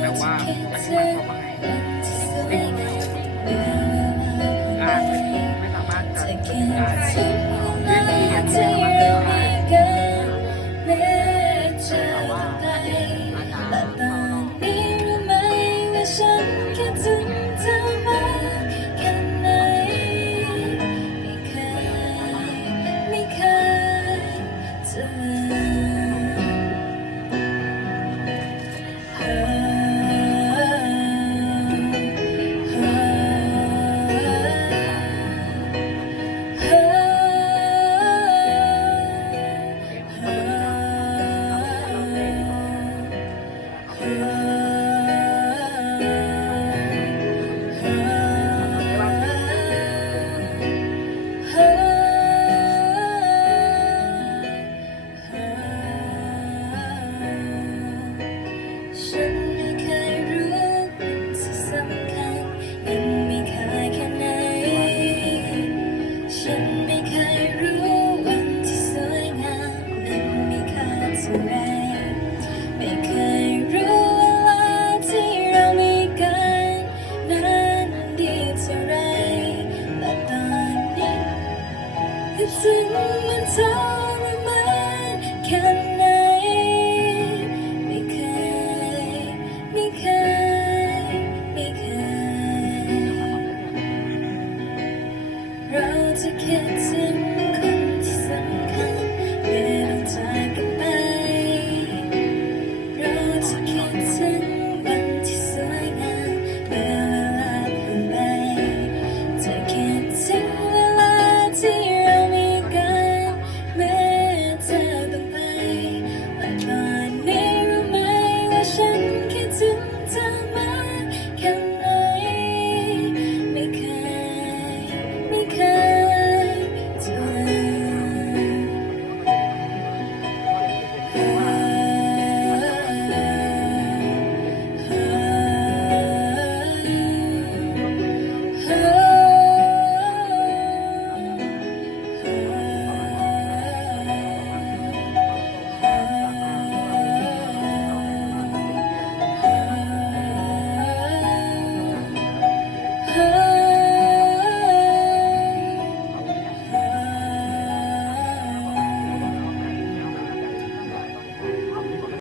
แต่ว่ามันเข้ามาไงอ่าไม่ kids in